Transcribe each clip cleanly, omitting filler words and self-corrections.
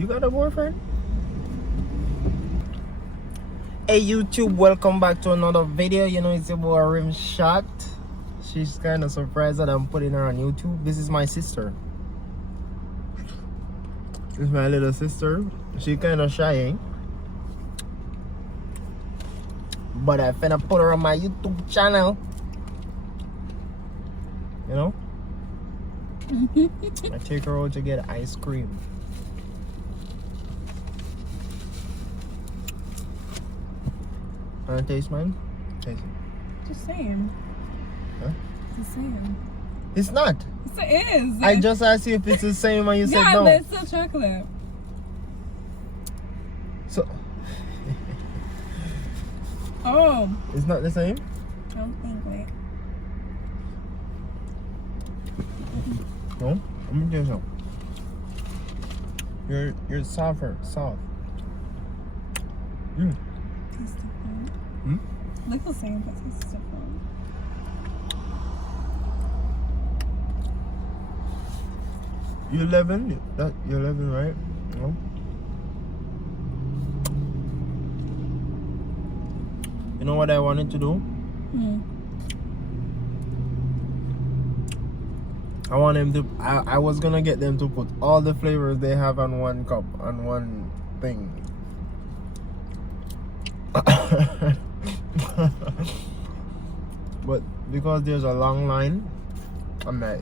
You got a boyfriend? Hey YouTube, welcome back to another video. You know, it's your boy Rimshot. She's kind of surprised that I'm putting her on YouTube. This is my sister. This is my little sister. She kind of shy, but I finna put her on my YouTube channel. You know? I take her out to get ice cream. Wanna taste mine? Taste it. Just saying. Huh? Just saying. It's not. Yes, it is. I just asked you if it's the same and you said yeah, no. but it's still chocolate. So Oh. it's not the same? I don't think, wait. No? I'm gonna do some. You're soft. Mm. Tastes different. Hmm? Look the same, but tastes different. You're 11? You're 11, right? No? You know what I wanted to do? Hmm. I want him to. I was gonna get them to put all the flavors they have on one cup, on one thing. But because there's a long line, I'm not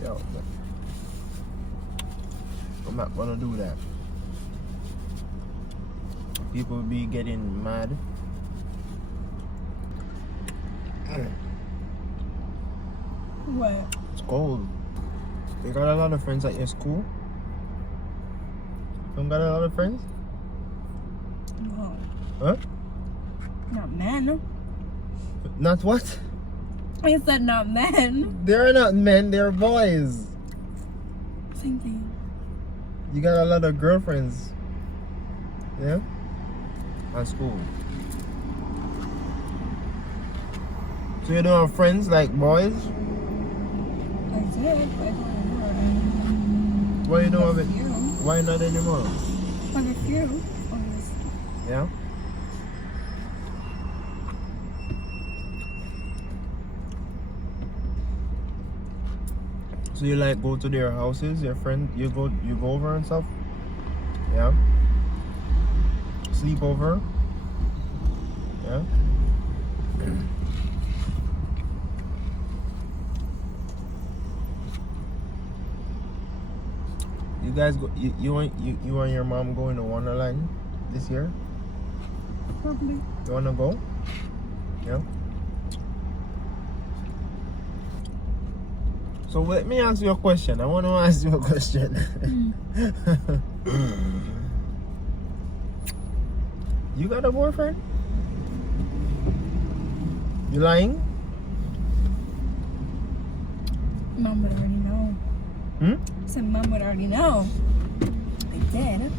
gonna do that. People be getting mad. What? It's cold. You got a lot of friends at your school? You don't got a lot of friends? No. Huh? Not men. Not what? I said not men. They're not men, they're boys. Same thing. You got a lot of girlfriends. Yeah? At school. So you don't have friends like boys? I did, but I don't anymore. Why you don't have A it? few. Why not anymore? I have a few. Obviously. Yeah? So you like go to their houses, your friend, you go over and stuff? Yeah? Sleep over? Yeah? You guys go, you and your mom going to Wonderland this year? Probably. You wanna go? Yeah? So let me ask you a question. I want to ask you a question. You got a boyfriend? You lying? Mom would already know. Hmm? I said Mom would already know. I did.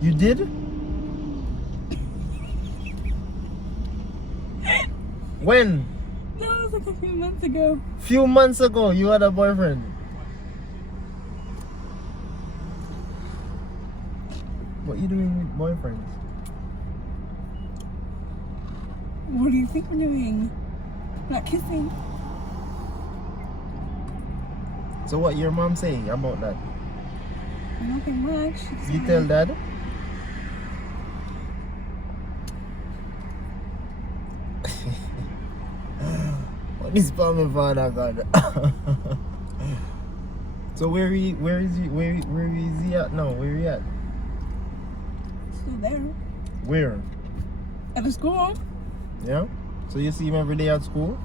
You did? When? That was like a few months ago. Few months ago, you had a boyfriend. What you doing with boyfriends? What do you think we're doing? Not kissing. So what your mom saying about that? Nothing much. You tell dad? What is my father God? So where is he at now? Where he at? Still there. Where? At the school. Yeah? So you see him every day at school?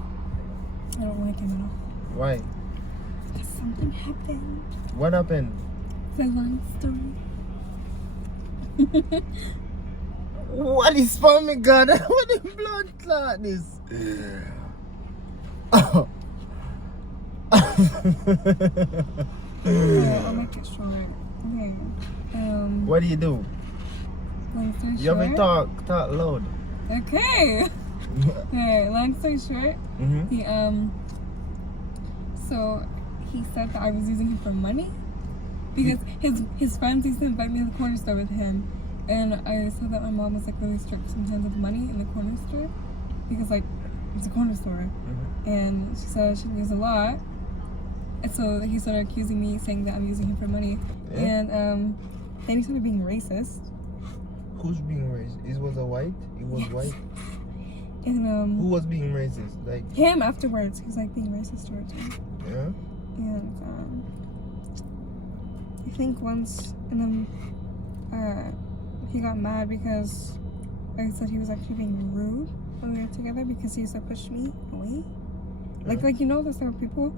I don't like him enough. Why? Because something happened. What happened? It's a long story. What is for me God? What is blood clot this? Oh. Yeah, I'll make it short. Okay. What do you do? Long story You have to short. talk loud. Okay. Okay, long story short, Mm-hmm. so he said that I was using him for money because his friends used to invite me to the corner store with him, and I saw that my mom was like really strict sometimes with money in the corner store because like it's a corner store, and she said she used a lot, and so he started accusing me, saying that I'm using him for money, and then he started being racist. Who's being racist? It was a white. It was white. And who was being racist? Like him afterwards. He was like being racist towards me. Yeah. And I think once, and then he got mad because I said he was actually being rude when we were together because he used to push me away. Like you know, those type of people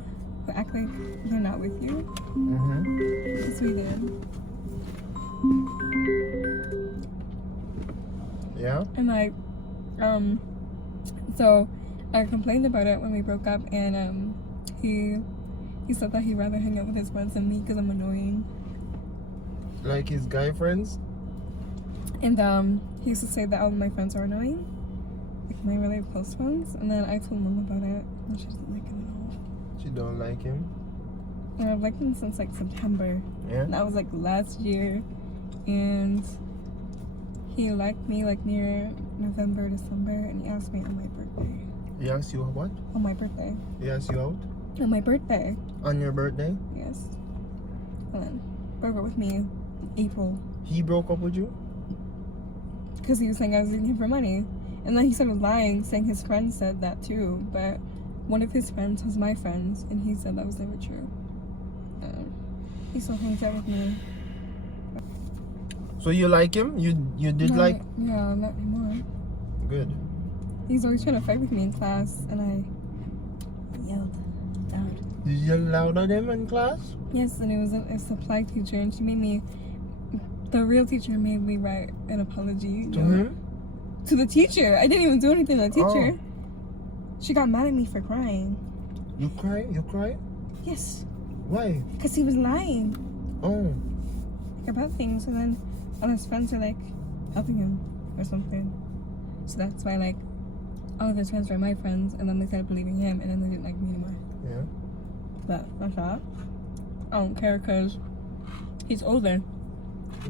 who act like they're not with you. That's what he did. Yeah. And like, so I complained about it when we broke up, and he said that he'd rather hang out with his friends than me because I'm annoying. Like his guy friends? And he used to say that all of my friends are annoying, like my really close ones. And then I told mom about it, and she doesn't like him at all. She don't like him? And I've liked him since like September. Yeah. And that was like last year, and he liked me like near November, December, and he asked me on my birthday. He asked you what? On my birthday. He asked you out? On my birthday. On your birthday? Yes. And then broke up with me in April. He broke up with you? Because he was saying I was using him for money. And then he started lying, saying his friend said that too. But one of his friends was my friends, and he said that was never true. He still hangs out with me. So you like him? You did like? Yeah, not anymore. Good. He's always trying to fight with me in class, and I yelled loud. Did you yell loud at him in class? Yes, and it was a supply teacher, and she made me, the real teacher made me write an apology. To him? To the teacher. I didn't even do anything to the teacher. Oh. She got mad at me for crying. You cry? You cry? Yes. Why? Because he was lying. Oh. About things, and then all his friends are like helping him or something. So that's why like all of his friends were my friends, and then they started believing him, and then they didn't like me anymore. Yeah. But that's that. I don't care because he's older.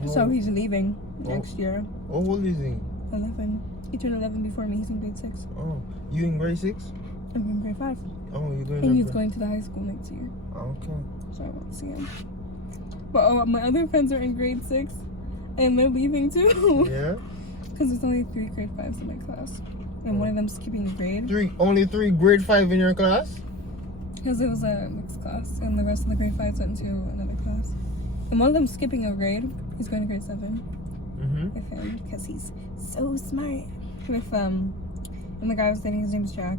Oh. So he's leaving next year. How old is he? 11. He turned 11 before me. He's in grade 6. Oh. You in grade 6? I'm in grade 5. Oh, you're going And he's going to the high school next year. Okay. So I won't see him. But my other friends are in grade 6. And they're leaving too. Yeah? Because there's only 3 grade 5s in my class. And one of them's skipping a grade. Only 3 grade 5 in your class? Because it was a mixed class. And the rest of the grade 5s went to another class. And one of them's skipping a grade. He's going to grade 7. With him. Because he's so smart. With, and the guy I was dating, his name's Jack.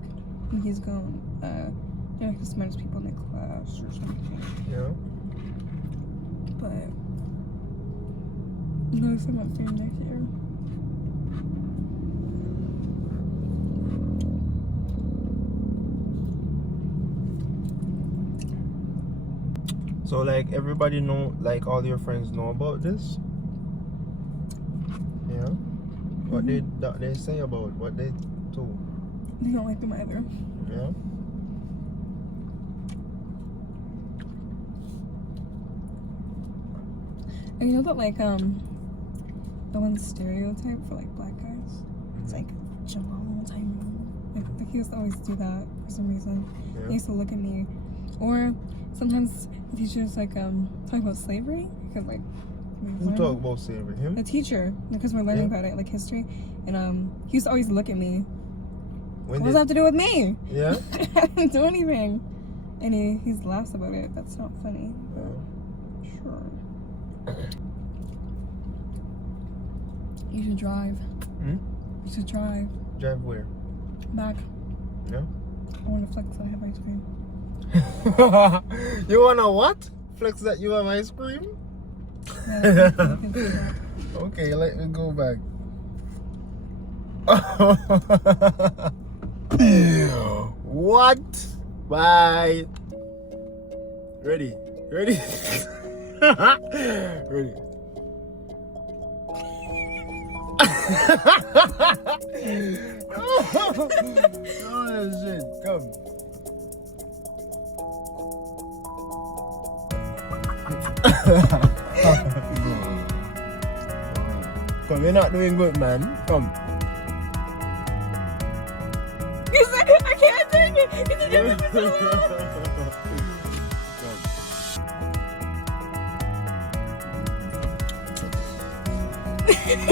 And he's going, they're like the smartest people in the class or something. Yeah. But no, I'm not seeing next year. So like everybody know, like all your friends know about this? Yeah. What they say about what they told? They don't like them either. Yeah. And you know that like the one stereotype for like black guys? It's like Jamal Tyrone. Like he used to always do that for some reason. Yeah. He used to look at me. Or sometimes the teachers like talk about slavery because like Who talk about slavery? Him? the teacher, because we're learning about it, like history, and he used to always look at me. What does that have to do with me? Yeah. I didn't do anything, and he laughs about it. That's not funny. But sure. You should drive. Hmm? You should drive. Drive where? Back. Yeah. I want to flex that I have ice cream. You wanna what? Flex that you have ice cream? Yeah, you can see that. Okay, let me go back. What? Bye. Ready? Ready? Ready? Oh shit, come. Come, you're not doing good, man. Come. I can't take it. It's just for so long.